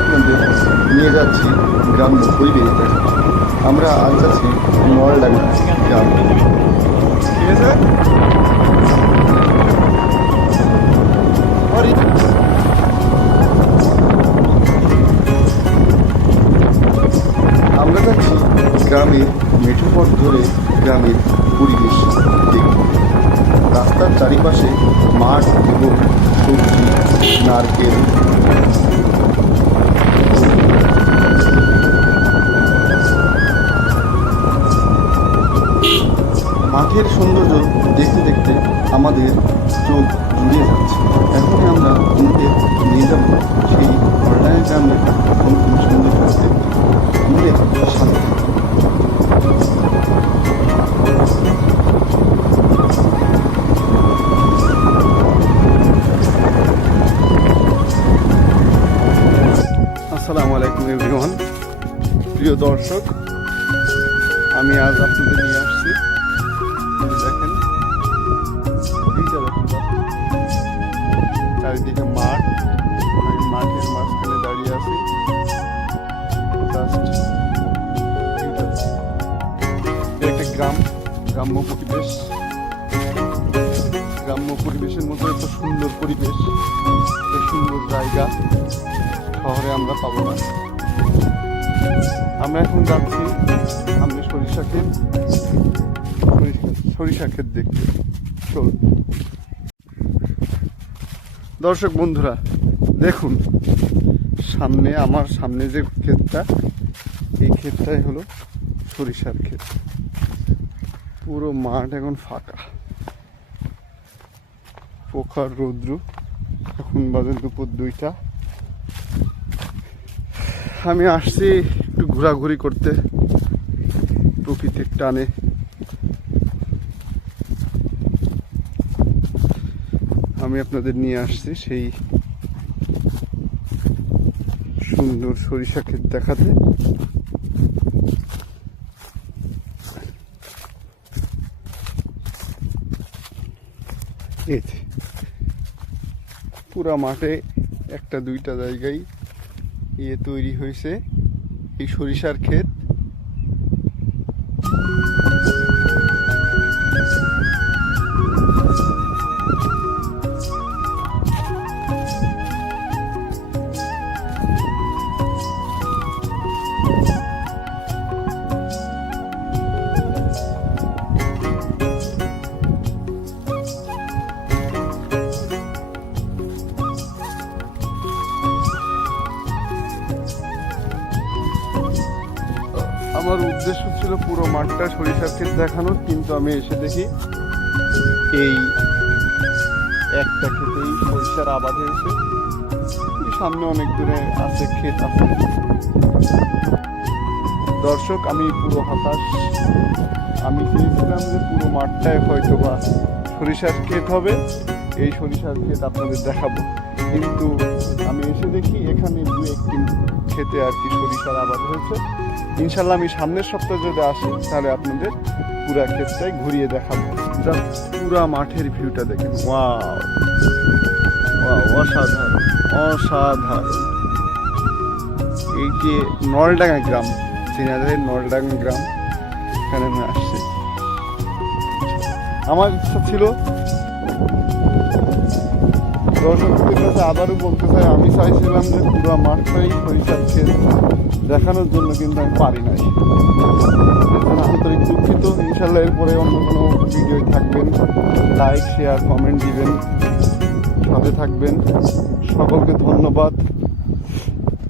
আপনাদের নিয়ে যাচ্ছি গ্রাম্য পরিবেশ। আমরা আজ আছি নলডাঙ্গা গ্রাম। ঠিক আছে? আমরা যাচ্ছি গ্রামের মেঠো পথ ধরে গ্রামের পরিবেশ দেখতে। রাস্তার চারিপাশে মাঠ এবং সবজি নারকেল আমাদের চোখ জুড়িয়ে যাচ্ছে। এখন আমরা আমাদের নিয়ে যাব সেই অনলাইন গ্রামের নতুন সৌন্দর্য দেখতে আমাদের সাথে আসসালামু আলাইকুম এভরিওয়ান প্রিয় দর্শক, আমি আজ আপনাদের নিয়ে আসছি চারিদিকে মাঠ। আমি মাঠের মাঝখানে দাঁড়িয়ে আছি। একটা গ্রাম, গ্রাম্য পরিবেশ। গ্রাম্য পরিবেশের মতো এত সুন্দর পরিবেশ। সুন্দর জায়গা। শহরে আমরা পাবো না। আমরা এখন যাচ্ছি আমরা সরিষা ক্ষেত। সরিষা- ক্ষেত দেখতে। চল দর্শক বন্ধুরা, দেখুন, সামনে, আমার সামনে যে ক্ষেতটা, এই ক্ষেতটাই হলো সরিষার ক্ষেত। পুরো মাঠ এখন ফাঁকা। পোখার রৌদ্র এখন বাজে দুপুর দুইটা। আমি আসছি একটু ঘোরাঘুরি করতে, প্রকৃতির টানে। আমি আপনাদের নিয়ে আসছি সেই সুন্দর সরিষা ক্ষেত দেখাতে। পুরা মাঠে একটা দুইটা জায়গায় ইয়ে তৈরি হয়েছে এই সরিষার ক্ষেত। আমার উদ্দেশ্য ছিল পুরো মাঠটা সরিষার ক্ষেত দেখানোর, কিন্তু আমি এসে দেখি এই একটা ক্ষেতেই সরিষার আবাদ হয়েছে। সামনে অনেক দূরে আছে ক্ষেত আছে। দর্শক, আমি পুরো হতাশ। আমি চেয়েছিলাম যে পুরো মাঠটায় হয়তো বা সরিষার ক্ষেত হবে। এই সরিষার ক্ষেত আপনাদের দেখাবো। কিন্তু আমি এসে দেখি এখানে দু একটি ক্ষেতে আর কি সরিষার আবাদ হয়েছে। ইনশাল্লাহ আমি সামনের সপ্তাহে যদি আসি, তাহলে আপনাদের পুরা ক্ষেতটাই ঘুরিয়ে দেখাবো। জাস্ট পুরা মাঠের ভিউটা দেখেন। ওয়াও। অসাধারণ। অসাধারণ। এই যে নলডাঙ্গা গ্রাম চিনাদের নলডাঙ্গা গ্রাম, এখানে আমি আসছি। আমার ইচ্ছা ছিল দর্শকদের কাছে আবারও বলতে চাই, আমি চাইছিলাম যে পুরো মাঠটাই সরিষার ক্ষেত দেখানোর জন্য কিন্তু আমি পারি নাই। আন্তরিক দুঃখিত। ইনশাল্লাহ এরপরে অন্য কোনো ভিডিও থাকবেন। লাইক শেয়ার কমেন্ট দিবেন। সাথে থাকবেন। সকলকে ধন্যবাদ।